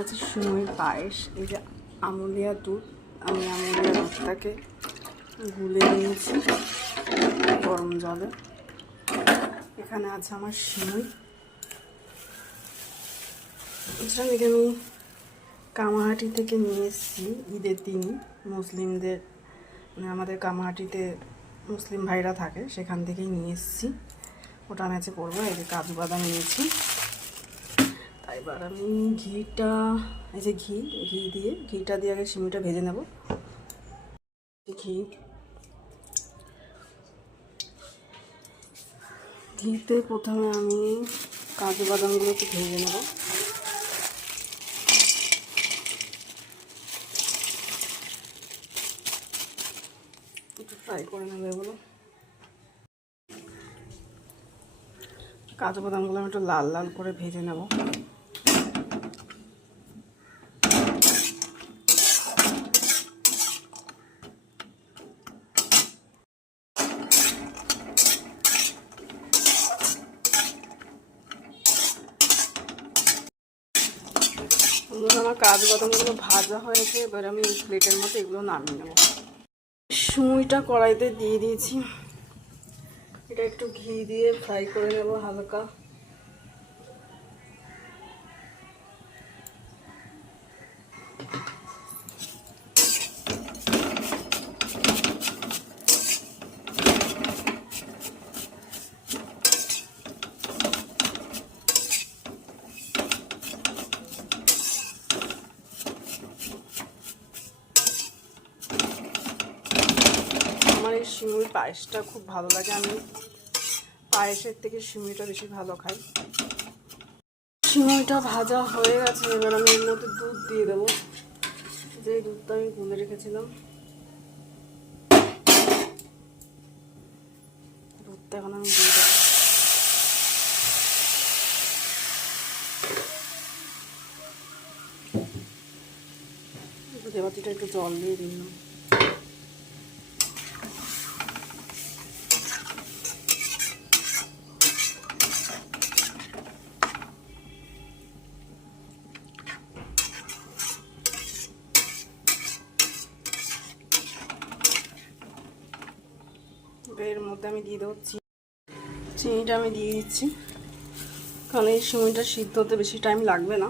আছে সিমুই পায়েস। এই যে আমুলিয়া দুধ, আমি আমুলিয়া দুধটাকে গুলে নিয়েছি গরম জলে। এখানে আছে আমার সিমুই। এটা আমি কামাহাটি থেকে নিয়ে এসেছি ঈদের দিনই। মুসলিমদের মানে আমাদের কামাহাটিতে মুসলিম ভাইরা থাকে, সেখান থেকেই নিয়ে এসেছি। ওটা আমি আজকে করবো। এই যে কাজু বাদাম নিয়েছি। তাই এবার আমি ঘিটা, এই যে ঘিটা দিয়ে আগে সিমুইটা ভেজে নেব। ঘিতে প্রথমে আমি কাজু বাদামগুলো একটু ভেজে নেব। একটু ফ্রাই করে নেব এগুলো। কাজু বাদামগুলো আমি একটু লাল লাল করে ভেজে নেব। আমার কাজু বাদামগুলো ভাজা হয়েছে। এবার আমি প্লেটের মধ্যে এগুলো নামিয়ে নেব। সিমুইটা কড়াইতে দিয়ে দিয়েছি। এটা একটু ঘি দিয়ে ফ্রাই করে নেব হালকা। আমার এই সিমুই পায়েসটা খুব ভালো লাগে। আমি পায়েসের থেকে সিমুইটা বেশি ভালো খাই। সিমুইটা ভাজা হয়ে গেছে। এবার আমি এর মধ্যে দুধ দিয়ে দেবো। যে দুধটা আমি গুলে রেখেছিলাম, দুধটা এখন আমি দিয়ে দেবো। বাটিটা একটু জল দিয়ে দিলাম। এর মধ্যে আমি দিয়ে দেবো চিনিটা। আমি দিয়ে দিচ্ছি কারণ এই সিমুইটা সিদ্ধ হতে বেশি টাইম লাগবে না।